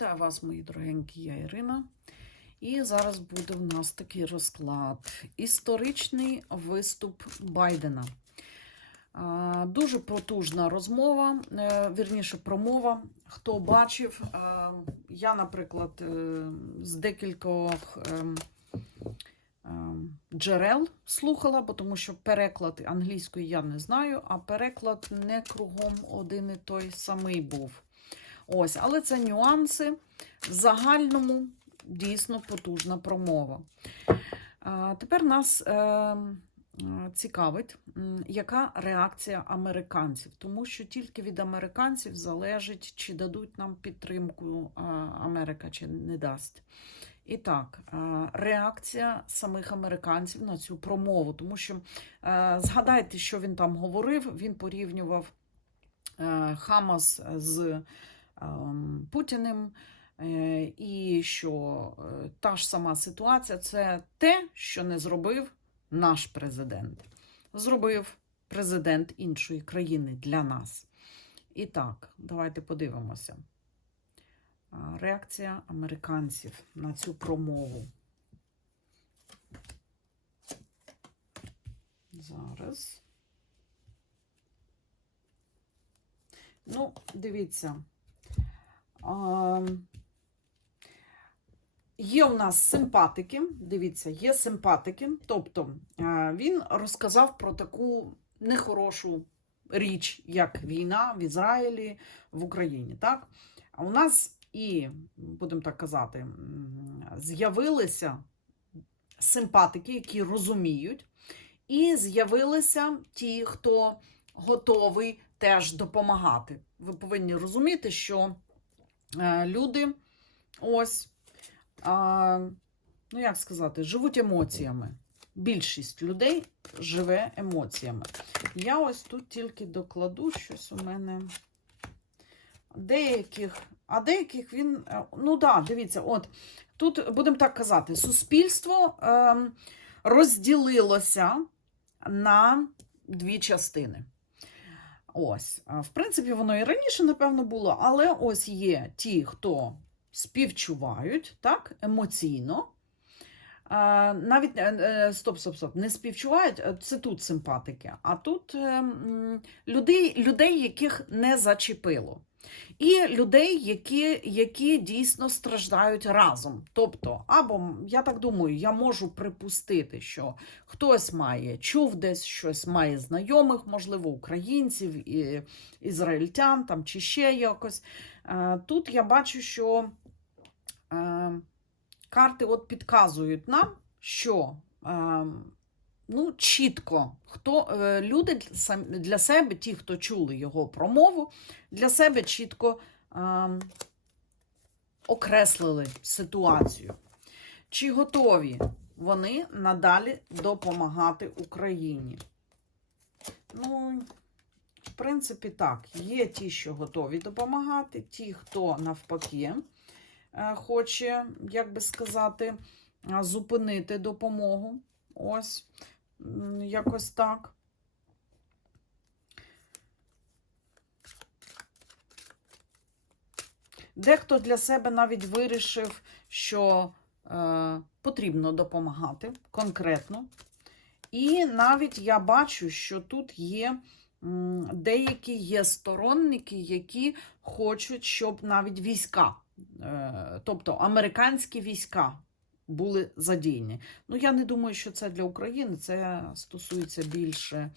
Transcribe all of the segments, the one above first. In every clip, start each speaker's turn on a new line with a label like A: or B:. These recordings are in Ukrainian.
A: Вітаю вас, мої дорогенькі, я Ірина. І зараз буде в нас такий розклад. Історичний виступ Байдена. Дуже потужна розмова, е, вірніше, промова. Хто бачив, я, наприклад, е, з декількох ем, ем, джерел слухала, бо тому що переклад англійської я не знаю, а переклад не кругом один і той самий був. Ось, але це нюанси. В загальному дійсно потужна промова. Тепер нас е, цікавить, яка реакція американців, тому що тільки від американців залежить, чи дадуть нам підтримку Америка, чи не дасть. І так, е, реакція самих американців на цю промову, тому що е, згадайте, що він там говорив. Він порівнював Хамас з Путіним, е, і що е, та ж сама ситуація це те, що не зробив наш президент. Зробив президент іншої країни для нас. І так, давайте подивимося. Реакція американців на цю промову. Зараз. Ну, дивіться. Є у нас симпатики. Дивіться, є симпатики. Тобто він розказав про таку нехорошу річ, як війна в Ізраїлі в Україні. Так? А у нас і, будемо так казати, з'явилися симпатики, які розуміють, і з'явилися ті, хто готовий теж допомагати. Ви повинні розуміти, що люди ось, ну як сказати, живуть емоціями. Більшість людей живе емоціями. Я ось тут тільки докладу щось у мене. Деяких, а деяких він. е, Ну да, дивіться, от тут будемо так казати: суспільство е, розділилося на дві частини. Ось, в принципі, воно і раніше, напевно, було, але ось є ті, хто співчувають так, емоційно. Навіть е, е, стоп, стоп, стоп, не співчувають, е, це тут симпатики, а тут е, людей, людей, яких не зачепило. І людей, які, які дійсно страждають разом. Тобто, або я так думаю, я можу припустити, що хтось має чув десь щось, має знайомих, можливо, українців, і, ізраїльтян там, чи ще якось. Е, Тут я бачу, що е, карти от підказують нам, що е, ну, чітко хто, е, люди для себе, ті, хто чули його промову, для себе чітко е, окреслили ситуацію. Чи готові вони надалі допомагати Україні? Ну, в принципі, так. Є ті, що готові допомагати, ті, хто навпаки е, хоче, як би сказати, зупинити допомогу. Ось, якось так. Дехто для себе навіть вирішив, що е, потрібно допомагати конкретно. І навіть я бачу, що тут є деякі є сторонники, які хочуть, щоб навіть війська, е, тобто американські війська, були задіяні. Ну, я не думаю, що це для України, це стосується більше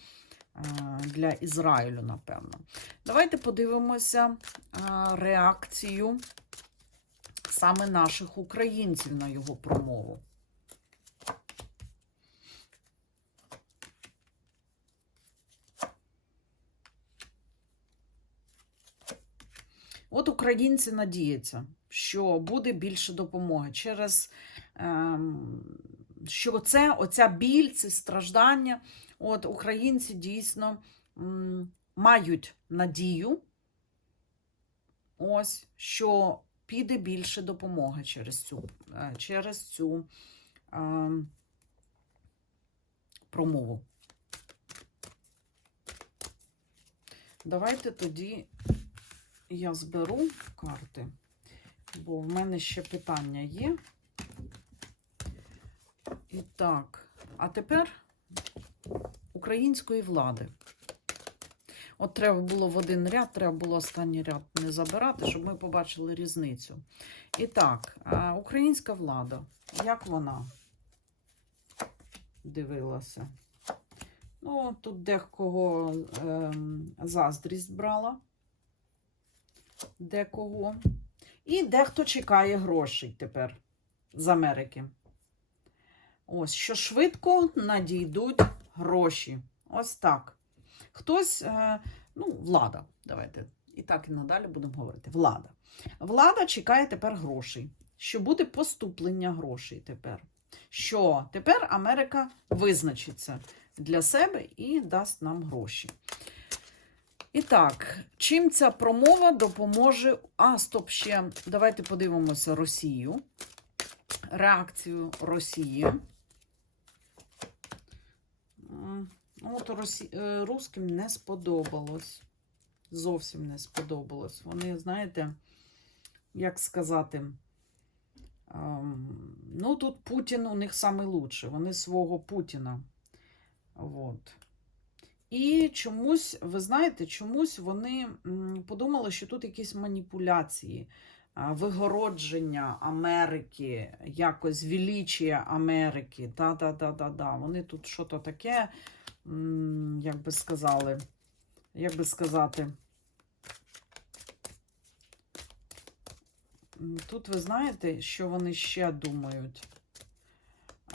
A: е, для Ізраїлю, напевно. Давайте подивимося е, реакцію саме наших українців на його промову. От українці надіються, що буде більше допомоги через ем, що це оця біль, ці страждання. От українці дійсно мають надію, ось що піде більше допомоги через цю, е, через цю ем, промову. Давайте тоді я зберу карти бо в мене ще питання є. І так, а тепер української влади. От треба було в один ряд, треба було останній ряд не забирати, щоб ми побачили різницю. І так, українська влада, як вона дивилася? Ну, тут декого ем, заздрість брала, декого. І дехто чекає грошей тепер з Америки. Ось, що швидко надійдуть гроші. Ось так. Хтось, е, ну, влада, давайте. І так і надалі будемо говорити. Влада. Влада чекає тепер грошей. Що буде поступлення грошей тепер. Що тепер Америка визначиться для себе і дасть нам гроші. І так, чим ця промова допоможе. А, стоп, ще давайте подивимося Росію. Реакцію Росії. Ну, от Росі... е, русським не сподобалось. Зовсім не сподобалось. Вони, знаєте, як сказати, ем, ну тут Путін у них лучший. Вони свого Путіна. От. І чомусь, ви знаєте, чомусь вони подумали, що тут якісь маніпуляції, вигородження Америки, якось величія Америки. Да-да-да-да-да. Вони тут що то таке, як би сказали, як би сказати. Тут ви знаєте, що вони ще думають?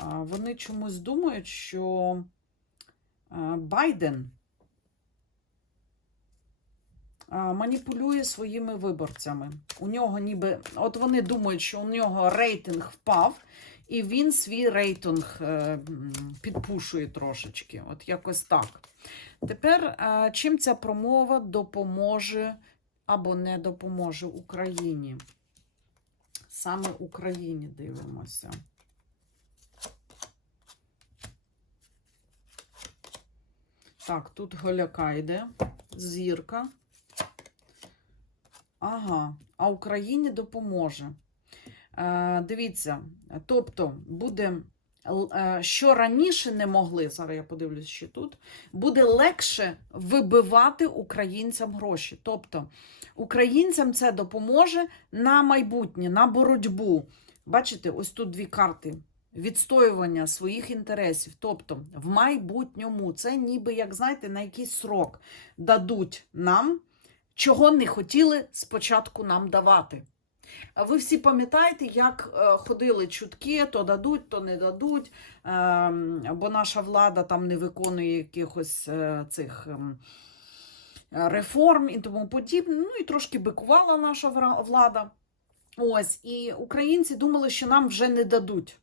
A: Вони чомусь думають, що Байден маніпулює своїми виборцями. У нього ніби, от вони думають, що у нього рейтинг впав, і він свій рейтинг е, підпушує трошечки. От якось так. Тепер, е, чим ця промова допоможе або не допоможе Україні? Саме Україні дивимося. Так, тут голяка йде, зірка. Ага, а Україні допоможе. Е, дивіться, тобто буде, е, що раніше не могли, зараз я подивлюсь ще тут, буде легше вибивати українцям гроші. Тобто українцям це допоможе на майбутнє, на боротьбу. Бачите, ось тут дві карти. Відстоювання своїх інтересів. Тобто, в майбутньому це ніби, як знаєте, на якийсь срок дадуть нам, чого не хотіли спочатку нам давати. Ви всі пам'ятаєте, як е, ходили чутки, то дадуть, то не дадуть, ем, бо наша влада там не виконує якихось е, цих ем, реформ і тому подібне. Ну і трошки бикувала наша влада. Ось, і українці думали, що нам вже не дадуть.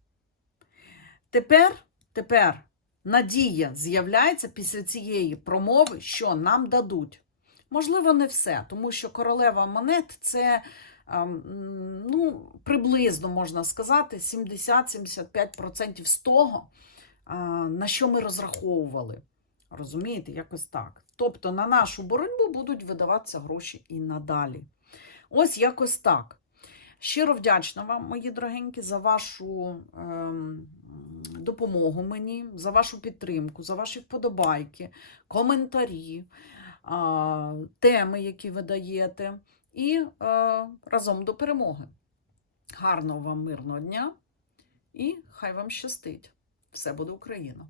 A: Тепер, тепер надія з'являється після цієї промови, що нам дадуть. Можливо, не все, тому що королева монет це ем, ну, приблизно можна сказати 70-75% з того, на що ми розраховували. Розумієте, якось так. Тобто на нашу боротьбу будуть видаватися гроші і надалі. Ось якось так. Щиро вдячна вам, мої дорогенькі, за вашу ем, допомогу мені, за вашу підтримку, за ваші вподобайки, коментарі, теми, які ви даєте. І е, разом до перемоги. Гарного вам мирного дня і хай вам щастить! Все буде Україна!